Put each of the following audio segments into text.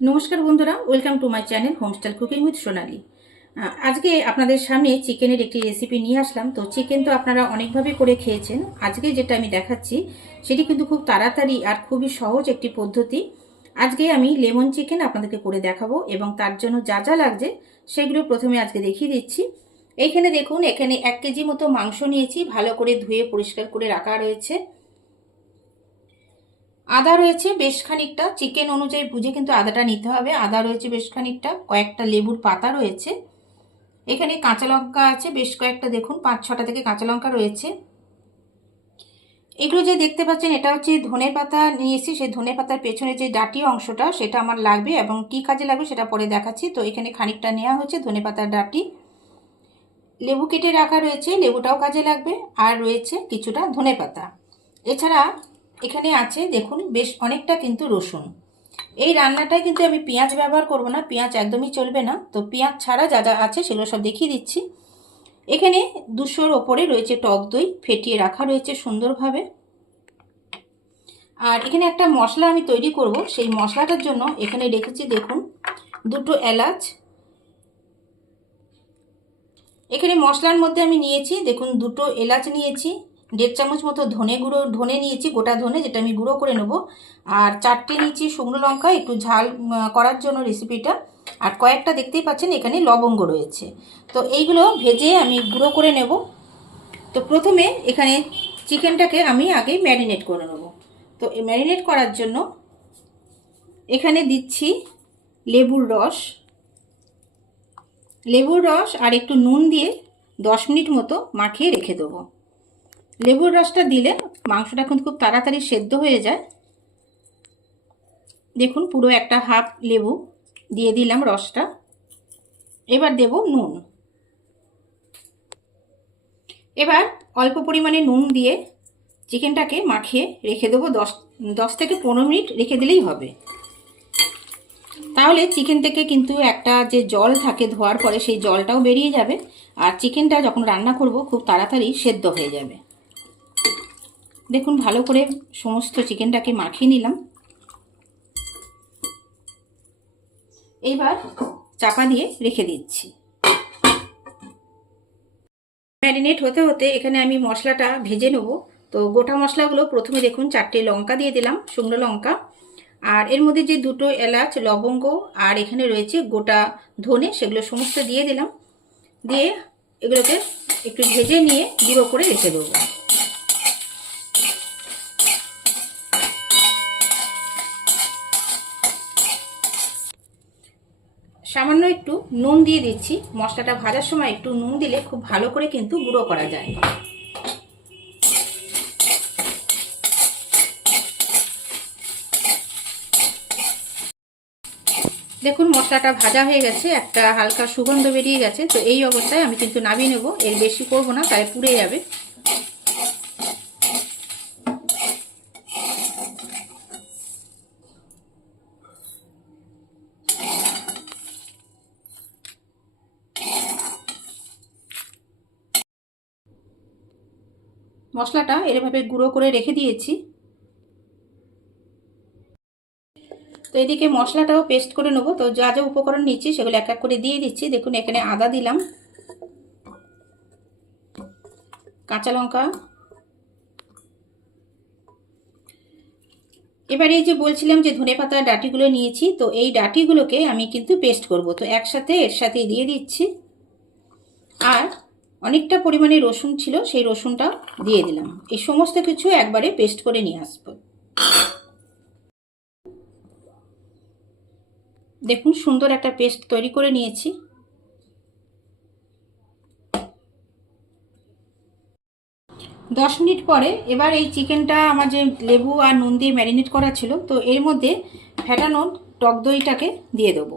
নমস্কার বন্ধুরা welcome to my channel homestyle cooking with Sonali আজকে আপনাদের সামনে চিকেনের একটি রেসিপি নিয়ে আসলাম। তো চিকেন তো আপনারা অনেকভাবে করে খেয়েছেন। আজকে যেটা আমি দেখাচ্ছি, সেটি কিন্তু খুব তাড়াতাড়ি আর খুবই সহজ একটি পদ্ধতি। আজকে আমি লেমন চিকেন আপনাদেরকে করে দেখাবো এবং তার জন্য যা যা লাগছে, সেগুলো প্রথমে আজকে দেখিয়ে দিচ্ছি। এইখানে দেখুন, এখানে এক কেজি মতো মাংস নিয়েছি, ভালো করে ধুয়ে পরিষ্কার করে রাখা রয়েছে। আদা রয়েছে বেশ খানিকটা চিকেন অনুযায়ী বুঝে কিন্তু আদাটা নিতে হবে। আদা রয়েছে বেশ খানিকটা, কয়েকটা লেবুর পাতা রয়েছে। এখানে কাঁচা লঙ্কা আছে, বেশ কয়েকটা দেখুন, পাঁচ ছটা থেকে কাঁচা লঙ্কা রয়েছে। এগুলো যে দেখতে পাচ্ছেন, এটা হচ্ছে ধনের পাতা নিয়েছি সেই ধনে পাতার পেছনে যে ডাটি অংশটা, সেটা আমার লাগবে এবং কি কাজে লাগবে সেটা পরে দেখাচ্ছি। তো এখানে খানিকটা নেওয়া হয়েছে ধনে পাতার ডাটি। লেবু কেটে রাখা রয়েছে, লেবুটাও কাজে লাগবে। আর রয়েছে কিছুটা ধনে পাতা। এছাড়া এখানে আছে, দেখুন, বেশ অনেকটা কিন্তু রসুন। এই রান্নাটায় কিন্তু আমি পেঁয়াজ ব্যবহার করব না, পেঁয়াজ একদমই চলবে না। তো পেঁয়াজ ছাড়া যা যা আছে সেগুলো সব দেখিয়ে দিচ্ছি। এখানে দুশোর ওপরে রয়েছে টক দই, ফেটিয়ে রাখা রয়েছে সুন্দরভাবে। আর এখানে একটা মশলা আমি তৈরি করব, সেই মশলাটার জন্য এখানে রেখেছি, দেখুন, দুটো এলাচ। এখানে মশলার মধ্যে আমি নিয়েছি, দেখুন, দুটো এলাচ নিয়েছি। দেড় চামচ মতো ধনে গুঁড়ো, ধনে নিয়েছি, গোটা ধনে, যেটা আমি গুঁড়ো করে নেব। আর চারটে নিয়েছি শুকনো লঙ্কা, একটু ঝাল করার জন্য রেসিপিটা আর কয়েকটা দেখতেই পাচ্ছেন, এখানে লবঙ্গ রয়েছে। তো এইগুলো ভেজে আমি গুঁড়ো করে নেব। তো প্রথমে এখানে চিকেনটাকে আমি আগে ম্যারিনেট করে নেব। তো ম্যারিনেট করার জন্য এখানে দিচ্ছি লেবুর রস। লেবুর রস আর একটু নুন দিয়ে দশ মিনিট মতো মাখিয়ে রেখে দেবো। লেবুর রসটা দিলে মাংসটা কিন্তু খুব তাড়াতাড়ি সেদ্ধ হয়ে যায়। দেখুন পুরো একটা হাফ লেবু দিয়ে দিলাম রসটা। এবার দেব নুন। এবার অল্প পরিমাণে নুন দিয়ে চিকেনটাকে মাখিয়ে রেখে দেবো দশ দশ থেকে পনেরো মিনিট রেখে দিলেই হবে। তাহলে চিকেন থেকে কিন্তু একটা যে জল থাকে ধোয়ার পরে সেই জলটাও বেরিয়ে যাবে। আর চিকেনটা যখন রান্না করব খুব তাড়াতাড়ি সেদ্ধ হয়ে যাবে। দেখুন, ভালো করে সমস্ত চিকেনটাকে মাখিয়ে নিলাম। এইবার চাপা দিয়ে রেখে দিচ্ছি। ম্যারিনেট হতে হতে এখানে আমি মশলাটা ভেজে নেব। তো গোটা মশলাগুলো প্রথমে দেখুন, চারটে লঙ্কা দিয়ে দিলাম, শুকনো লঙ্কা। আর এর মধ্যে যে দুটো এলাচ, লবঙ্গ আর এখানে রয়েছে গোটা ধনে, সেগুলো সমস্ত দিয়ে দিলাম। দিয়ে এগুলোকে একটু ভেজে নিয়ে গুঁড়ো করে রেখে দেবো। সামান্য একটু নুন দিয়ে দিচ্ছি। মশলাটা ভাজার সময় একটু নুন দিলে খুব ভালো করে কিন্তু গুঁড়ো করা যায়। দেখুন, মশলাটা ভাজা হয়ে গেছে, একটা হালকা সুগন্ধ বেরিয়ে গেছে, তো এই অবস্থায় আমি কিন্তু নামিয়ে নেব। এর বেশি করব না তাই পুড়ে যাবে। মশলাটা এরভাবে গুঁড়ো করে রেখে দিয়েছি। তো এদিকে মশলাটাও পেস্ট করে নেব। তো যা যা উপকরণ নিচ্ছি সেগুলো এক এক করে দিয়ে দিচ্ছি। দেখুন, এখানে আদা দিলাম। কাঁচা লঙ্কা। এবার এই যে বলছিলাম যে ধনে পাতার ডাটিগুলো নিয়েছি, তো এই ডাটিগুলোকে আমি কিন্তু পেস্ট করব। তো একসাথে এর সাথে দিয়ে দিচ্ছি। আর অনেকটা পরিমাণে রসুন ছিল, সেই রসুনটা দিয়ে দিলাম। এই সমস্ত কিছু একবারে পেস্ট করে নিয়ে আসব। দেখুন, সুন্দর একটা পেস্ট তৈরি করে নিয়েছি। দশ মিনিট পরে এবার এই চিকেনটা আমার যে লেবু আর নুন দিয়ে ম্যারিনেট করা ছিল, তো এর মধ্যে ফ্যাটানো টক দইটাকে দিয়ে দেবো।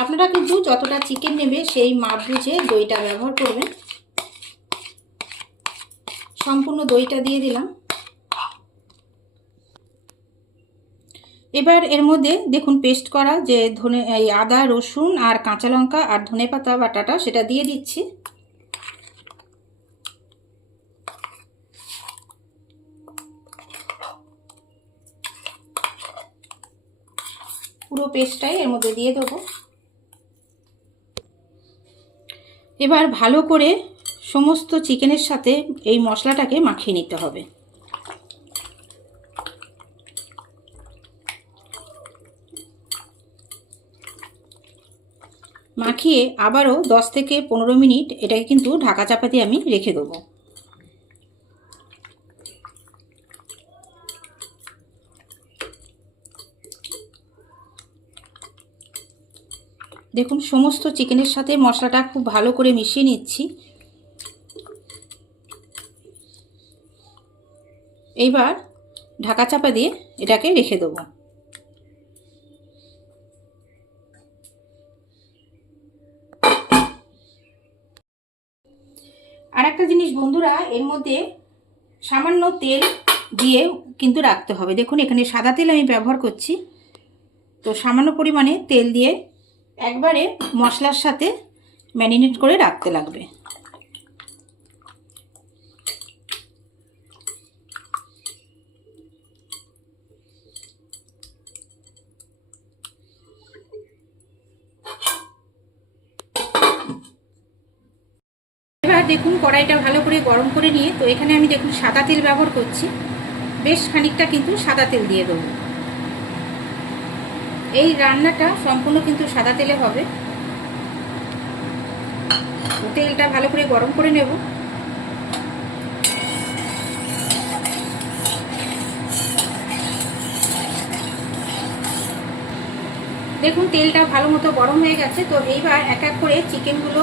আপনারা কিন্তু যতটা চিকেন নেবে সেই মাপ বুঝে দইটা ব্যবহার করবেন। সম্পূর্ণ দইটা দিয়ে দিলাম। এবার এর মধ্যে দেখুন পেস্ট করা যে ধনে, এই আদা, রসুন আর কাঁচা লঙ্কা আর ধনে পাতা বাটাটা সেটা দিয়ে দিচ্ছি। পুরো পেস্টটাই এর মধ্যে দিয়ে দেবো। এবার ভালো করে সমস্ত চিকেনের সাথে এই মশলাটাকে মাখিয়ে নিতে হবে। মাখিয়ে আবারও দশ থেকে পনেরো মিনিট এটাকে কিন্তু ঢাকা চাপাতি আমি রেখে দেবো। দেখুন, সমস্ত চিকেনের সাথে মশলাটা খুব ভালো করে মিশিয়ে নিচ্ছি। এইবার ঢাকা চাপা দিয়ে এটাকে রেখে দেবো। আর একটা জিনিস বন্ধুরা, এর মধ্যে সামান্য তেল দিয়ে কিন্তু রাখতে হবে। দেখুন, এখানে সাদা তেল আমি ব্যবহার করছি। তো সামান্য পরিমাণে তেল দিয়ে একবারে মশলার সাথে ম্যারিনেট করে রাখতে লাগবে। দেখুন কড়াইটা ভালো করে গরম করে নিয়ে, তো এখানে আমি দেখুন সাদা তেল ব্যবহার করছি। বেশ খানিকটা কিন্তু সাদা তেল দিয়ে দেবো। এই রান্নাটা সম্পূর্ণ কিন্তু সাদা তেলে হবে। তেলটা ভালো করে গরম করে নেব। দেখুন, তেলটা ভালো মতো গরম হয়ে গেছে, তো এইবার এক এক করে চিকেনগুলো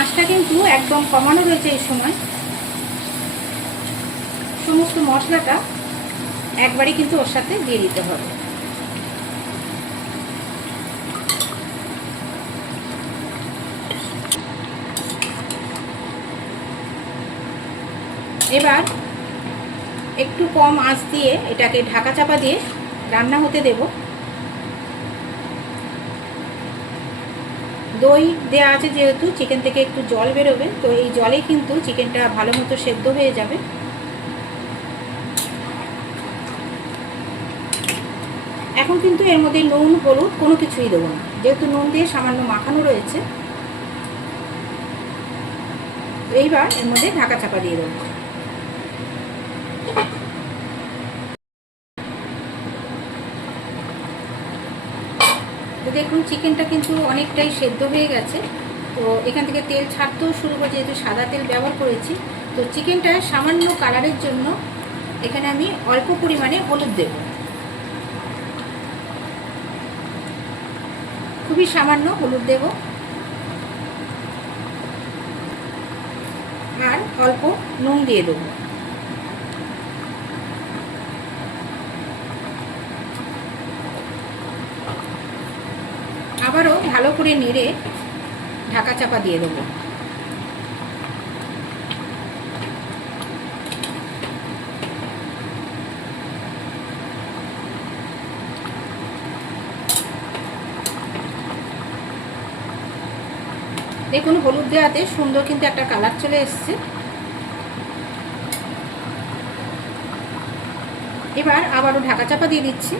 আঁচটা কিন্তু একদম কমানো রয়েছে এই সময়। সমস্ত মশলাটা একবারই কিন্তু ওর সাথে দিয়ে দিতে হবে। এবার একটু কম আঁচ দিয়ে এটাকে ঢাকা চাপা দিয়ে রান্না হতে দেবো। দই দেওয়া আছে যেহেতু চিকেন থেকে একটু জল বেরোবে, তো এই জলে কিন্তু চিকেনটা ভালো মতো সেদ্ধ হয়ে যাবে। এখন কিন্তু এর মধ্যে নুন, হলুদ কোনো কিছুই দেবো না। যেহেতু নুন দিয়ে সামান্য মাখানো রয়েছে, এইবার এর মধ্যে ঢাকা চাপা দিয়ে দেবো তো দেখুন, চিকেনটা কিন্তু অনেকটাই সেদ্ধ হয়ে গেছে। তো এখান থেকে তেল ছাড়তেও শুরু করে, যেহেতু সাদা তেল ব্যবহার করেছি, তো চিকেনটা সামান্য কালারের জন্য এখানে আমি অল্প পরিমাণে হলুদ দেব। খুবই সামান্য হলুদ দেব। আর অল্প নুন দিয়ে দেবো আবারও ভালো করে নেড়ে ঢাকা চাপা দিয়ে দেবো। দেখুন, হলুদ দেওয়াতে সুন্দর কিন্তু একটা কালার চলে এসছে। এবার আবারও ঢাকা চাপা দিয়ে দিচ্ছি।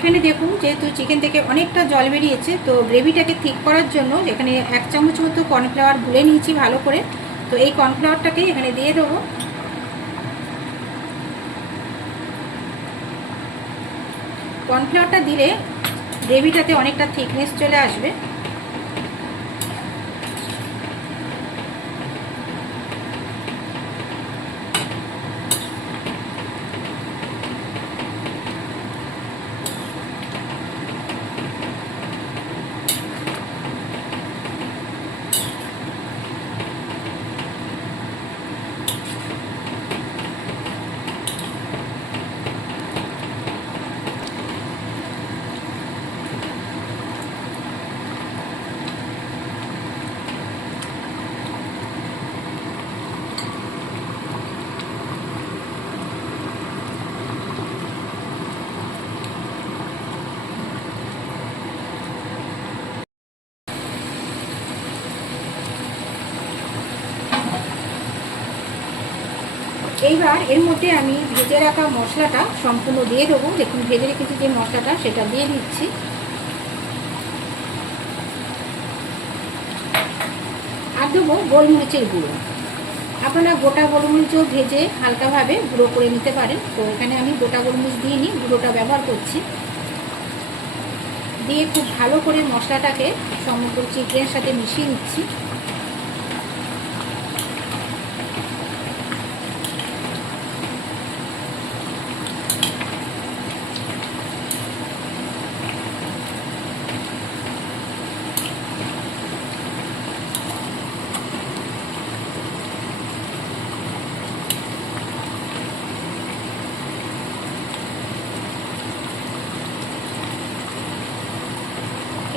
এখানে দেখুন, যেহেতু চিকেন থেকে অনেকটা জল বেরিয়েছে, তো গ্রেভিটাকে ঠিক করার জন্য এখানে এক চামচ মতো কর্নফ্লাওয়ার গুলে নিয়েছি ভালো করে, তো এই কর্নফ্লাওয়ারটাকে এখানে দিয়ে দেবো। কর্নফ্লাওয়ারটা দিলে গ্রেভিটাতে অনেকটা থিকনেস চলে আসবে। এইবার এর মধ্যে আমি ভেজে রাখা মশলাটা সম্পূর্ণ দিয়ে দেবো। দেখুন, ভেজে রেখেছি যে মশলাটা, সেটা দিয়ে দিচ্ছি। আর দেবো গোলমরিচের গুঁড়ো। আপনারা গোটা গোলমরিচও ভেজে হালকাভাবে গুঁড়ো করে নিতে পারেন। তো এখানে আমি গোটা গোলমরিচ দিয়ে নিই, গুঁড়োটা ব্যবহার করছি। দিয়ে খুব ভালো করে মশলাটাকে সমগ্র চিকেনের সাথে মিশিয়ে নিচ্ছি।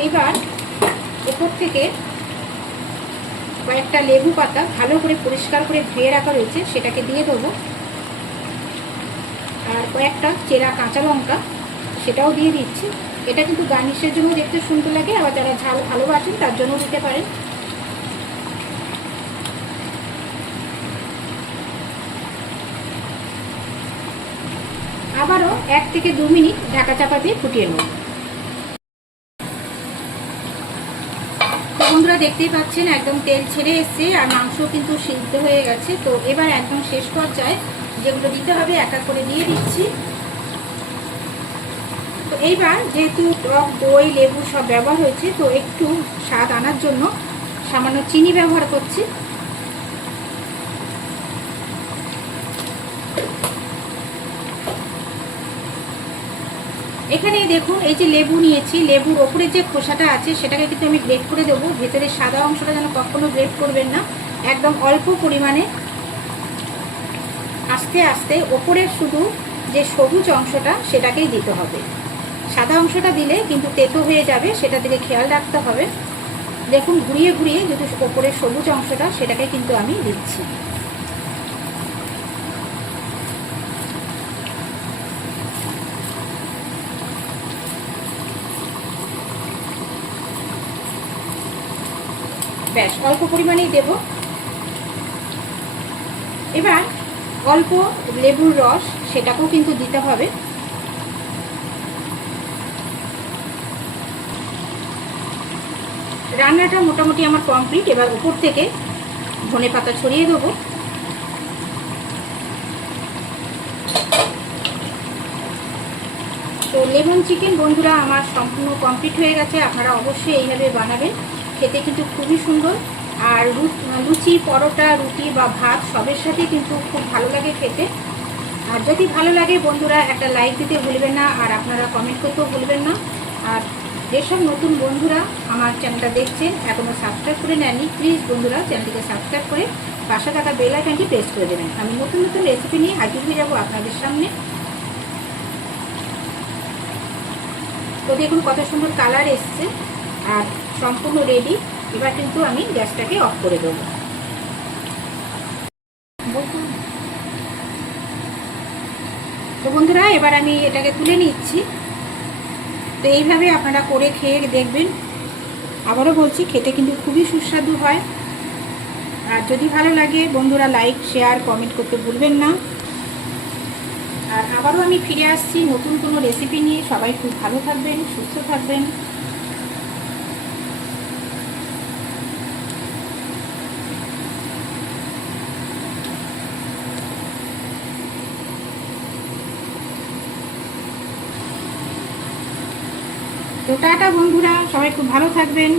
এবার ওপর থেকে কয়েকটা লেবু পাতা ভালো করে পরিষ্কার করে ধুয়ে রাখা রয়েছে, সেটাকে দিয়ে দেবো। আর কয়েকটা চেরা কাঁচা লঙ্কা, সেটাও দিয়ে দিচ্ছি। এটা কিন্তু গার্নিশের জন্য দেখতে সুন্দর লাগে, আবার যারা ঝাল ভালোবাসেন তার জন্য দিতে পারেন। আবারও এক থেকে দু মিনিট ঢাকা চাপা দিয়ে ফুটিয়ে নেব। বন্ধুরা দেখতেই পাচ্ছেন, একদম তেল ছেড়ে এসছে আর মাংস কিন্তু সিদ্ধ হয়ে গেছে। তো এবার একদম শেষ পর্যায়ে যেগুলো দিতে হবে, এক এক করে দিয়ে দিচ্ছি। তো এইবার যেহেতু টক, দই, লেবু সব ব্যবহার হয়েছে, তো একটু স্বাদ আনার জন্য সামান্য চিনি ব্যবহার করছি। এখানে দেখুন, এই যে লেবু নিয়েছি, লেবুর ওপরে যে খোসাটা আছে, সেটাকে কিন্তু আমি গ্রেট করে দেবো। ভেতরে সাদা অংশটা যেন কখনো গ্রেট করবেন না। একদম অল্প পরিমাণে আস্তে আস্তে ওপরের শুধু যে সবুজ অংশটা, সেটাকেই দিতে হবে। সাদা অংশটা দিলে কিন্তু তেতো হয়ে যাবে, সেটা দিকে খেয়াল রাখতে হবে। দেখুন, ঘুরিয়ে ঘুরিয়ে যদি ওপরের সবুজ অংশটা, সেটাকে কিন্তু আমি দিচ্ছি। ব্যাস, অল্প পরিমাণেই দেব। এবার অল্প লেবুর রস, সেটাকেও কিন্তু দিতে হবে। রান্নাটা মোটামুটি আমার কমপ্লিট, এবার উপর থেকে ধনে পাতা ছড়িয়ে দেবো। তো লেমন চিকেন বন্ধুরা, আমার সম্পূর্ণ কমপ্লিট হয়ে গেছে, আপনারা অবশ্যই এইভাবে বানাবেন। খেতে কিন্তু খুবই সুন্দর। আর লুচি, পরোটা, রুটি বা ভাত সবের সাথে কিন্তু খুব ভালো লাগে খেতে। আর যদি ভালো লাগে বন্ধুরা, একটা লাইক দিতে ভুলবেন না, আর আপনারা কমেন্ট করতেও ভুলবেন না। আর যেসব নতুন বন্ধুরা আমার চ্যানেলটা দেখছেন এখনও সাবস্ক্রাইব করে নেননি প্লিজ বন্ধুরা চ্যানেলটিকে সাবস্ক্রাইব করে পাশে থাকা বেল আইকনটি প্রেস করে দেবেন। আমি নতুন নতুন রেসিপি নিয়ে হাজির হয়ে যাব আপনাদের সামনে। তো দেখুন কত সুন্দর কালার এসছে। আর সম্পূর্ণ রেডি এবার কিন্তু আমি গ্যাসটাকে অফ করে দেবো। তো বন্ধুরা, এবার আমি এটাকে তুলে নিচ্ছি। তো এইভাবে আপনারা করে খেয়ে দেখবেন। আবারও বলছি, খেতে কিন্তু খুবই সুস্বাদু হয়। আর যদি ভালো লাগে, বন্ধুরা লাইক শেয়ার কমেন্ট করতে ভুলবেন না। আর আবারও আমি ফিরে আসছি নতুন কোনো রেসিপি নিয়ে। সবাই খুব ভালো থাকবেন, সুস্থ থাকবেন। তো টাটা বন্ধুরা সবাই খুব ভালো থাকবেন।